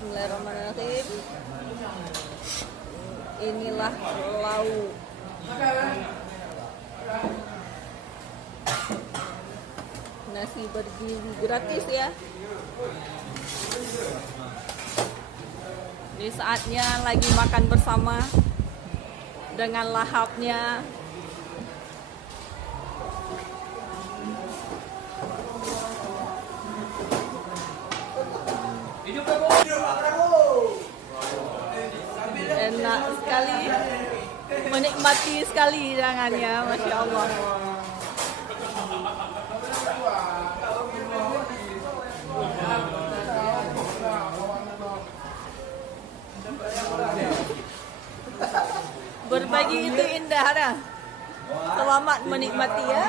Bismillahirrahmanirrahim. Inilah lauk. Nasi bergizi gratis ya. Ini saatnya lagi makan bersama dengan lahapnya. Enak sekali, menikmati sekali jangannya, Masya Allah. Berbagi itu indah, dah. Selamat menikmati ya.